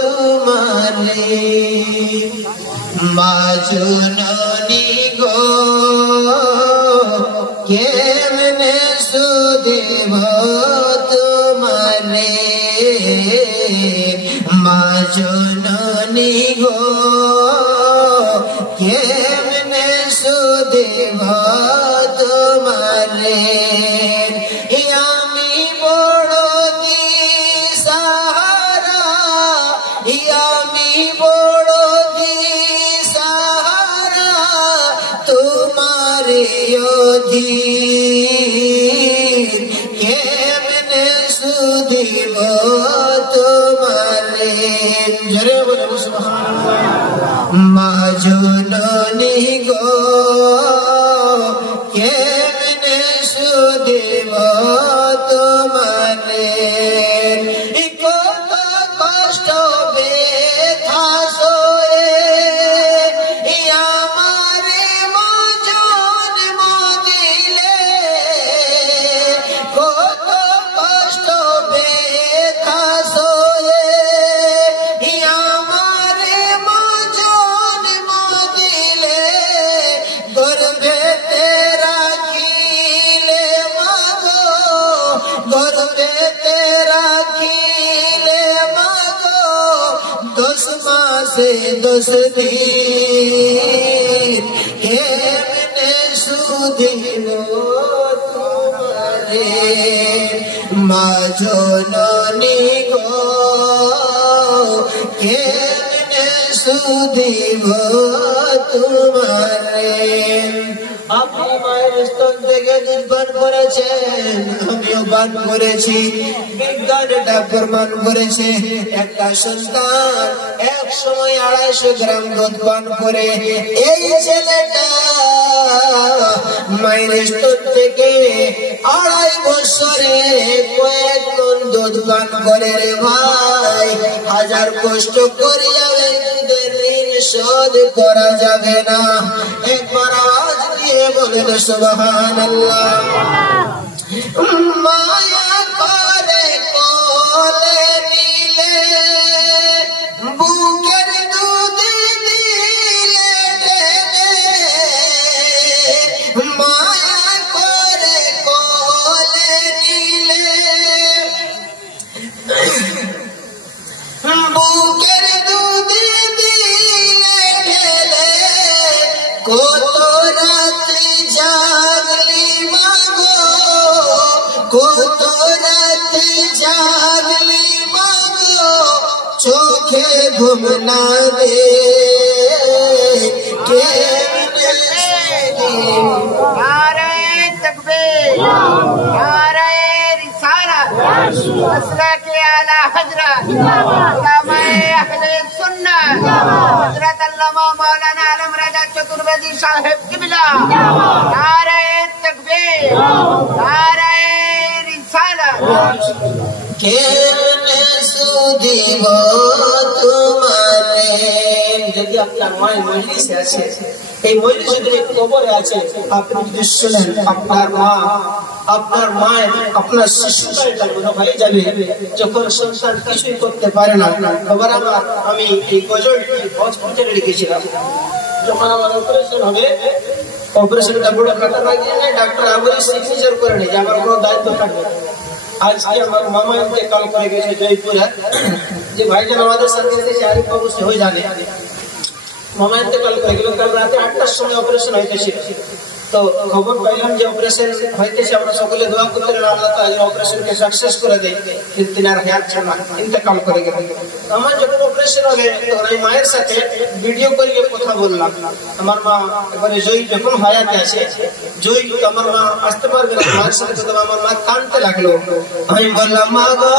তোমারে মা জননী গো কেমনে সুদেব তোমারে মা জননী গো কেমনে সুদেব তোমারে আমি বড় দিশাহারা আমি বড় দিশাহারা তোমারে অধীন কেমনে সুদেব তোমারে জোরে বলুন সুবহানাল্লাহ মা জননী গো কেমনে সুদেব তোমারে কত কষ্ট ব্যথা সয়ে আমারে মা জন্ম দিলে কত কষ্ট ব্যথা সয়ে আমারে মা জন্ম দিলে গর্ভেতে রাখিলে মাগো গর্ভেতে রাখিলে মাগো 10 মাসে 10 দিন কেমনে সুদিব তোমারে মা জননী গো কেমনে সুদিব তোমারে আপনি মায়ের স্তন থেকে দুধ পান করেছেন আমিও পান করেছি বিজ্ঞান এটা প্রমাণ করেছে একটা সন্তান এক সময় 250 গ্রাম দুধ পান করে এই ছেলেটা মায়ের স্তন থেকে 2.5 বছরে কয়েক টন দুধ পান করে রে ভাই হাজার কষ্ট করিয়া ঋণ শোধ করা যাবে না একবার আওয়াজ দিয়ে বলেন সুবহানাল্লাহ মায়া করে কোলে নিলে বুকের দুধ দিলে মায়া করে কোলে নিলে বুকের দুধ কত রাত্রি জাগলি মাগো কত রাত্রি জাগলি মাগো চোখে ঘুম না দে নারে তাকবীর নারে রিসালাত মাসলাকে আলা হযরত উলামায়ে আহলে সুন্নাহ হযরত আল্লামা মাওলানা আলম রাজা চতুর্বেদী সাহেব কিবলা নারে তাকবীর নারে রিসালাত কেমনে সুদিব তোমারে যদি আপনার মায়ের মজলিসে আছে এই মজলিসে যদি কবরে আছে আপনি যদি শুনেন আপনার মায়ের আপনার শিশুটা এটা মনে হয়ে যাবে যখন সন্তান কিছুই করতে পারে না খবর আমি এই গজলটি হসপিটালে লিখেছিলাম যখন আমার অপারেশন হবে অপারেশনটা বড় কাটা লাগিয়ে নেয় ডাক্তার আবার সিগনেচার করে নেয় যে আমার কোনো দায়িত্ব থাকবে আজকে আমার মামা ইন্তেকাল করে গেছে জয়পুরে যে ভাইজান আমাদের সাথে এসেছে আরিফ বাবু সে হয়ে জানে মামা ইন্তেকাল করে গেল কাল রাতে 8টার সময় অপারেশন হইতেছে তো খবর পাইলাম যে অপারেশন হইতেছে আমরা সকলে দোয়া করতে আল্লাহ তাআলা অপারেশনকে সাকসেস করে দেয় কিন্তু তিনার হায়াত ছিল না ইন্তেকাল করে গেল আমার যখন অপারেশন হবে তখন আমি মায়ের সাথে ভিডিও কলিংয়ে কথা বললাম আমার মা এবারে জয় যখন হায়াতে আছে জয় আমার মা আসতে পারবে না মায়ের সাথে কথা আমার মা কাঁদতে লাগলো আমি বললাম মা গো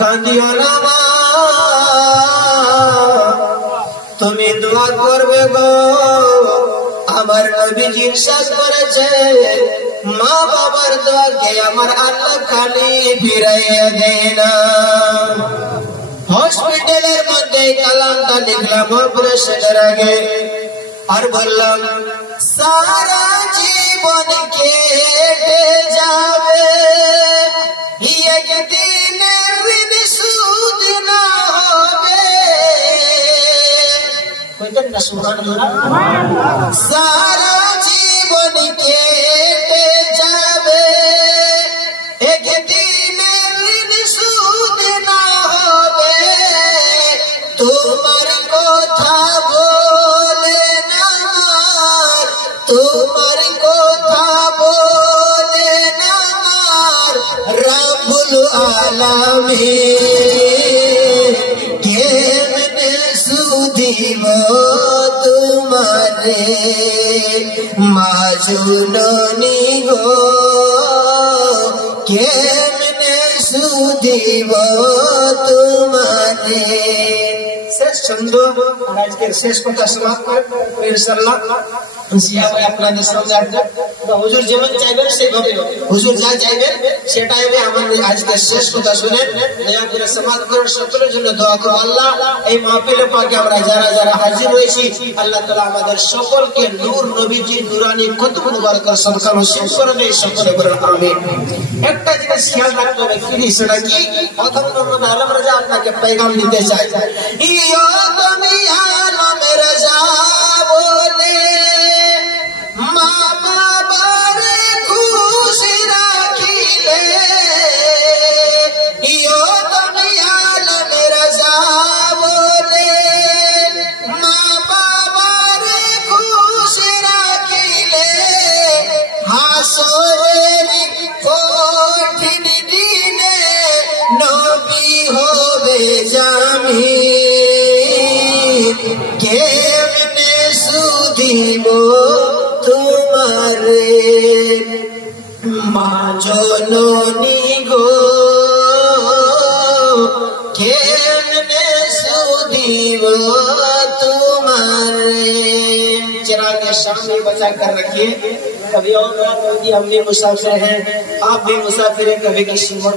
কাঁদিও না মা তুমি দোয়া করবে গো আমার নবীজি ইরশাদ করেছে মা বাবার দোয়াকে আমার আল্লাহ খালি ফিরাইয়া দেয় না হসপিটালের মধ্যে কালামটা লিখলাম অপারেশনের আগে আর বললাম সারা জীবন কেটে যাবে একদিনের ঋণ सुभान सारा जीवन केटे जावे एक दिन ऋण सूद ना होवे तुम्हार কথা बोले ना मार तुम्हार কথা बोले ना मार रब्बुल आलमीन केमने सुधीव तुम्हारे মাজননী গো কেমনে সুধীব তোমারে শেষ ছন্দ আর আজকের শেষ কথা সমাপ্ত করব ইনশাআল্লাহ জিয়া ভাই আপনাদের সামনে আসবে হুজুর যেমন চাইবেন সেইভাবে হুজুর যা চাইবেন সেটাই আমি আমাদের আজকের শেষ কথা শুনেন দয়া করে সমাপ্ত করার সকলের জন্য দোয়া করব আল্লাহ এই মাহফিলে পাকে আমরা যারা যারা হাজির হয়েছি আল্লাহ তাআলা আমাদের সকলকে নূর নবীজির নূরানি কুতুব মুবারকার সদকা নসিব করে দেয় সকলে বলেন আমিন একটা জিনিস খেয়াল রাখতে হবে কি সেটা কি অথবা মোহাম্মদ আলম রাজা আপনাকে পেগাম দিতে চাই ইয়া তুমি আলম রাজা বলে মা বাবারে খুশি রাখিলে ইয়া তুমি আলম রাজা বলে মা বাবারে খুশি রাখিলে হাসরের কঠিন দিনে নবী হবে জামিন কেমনে সুধীব তোমারে মা জননী গো কেমনে সুধীব तुम्हारे चिराग के सामने बचा कर रखिए कभी और रात होगी हम भी मुसाफिर हैं आप भी मुसाफिर हैं कभी किसी और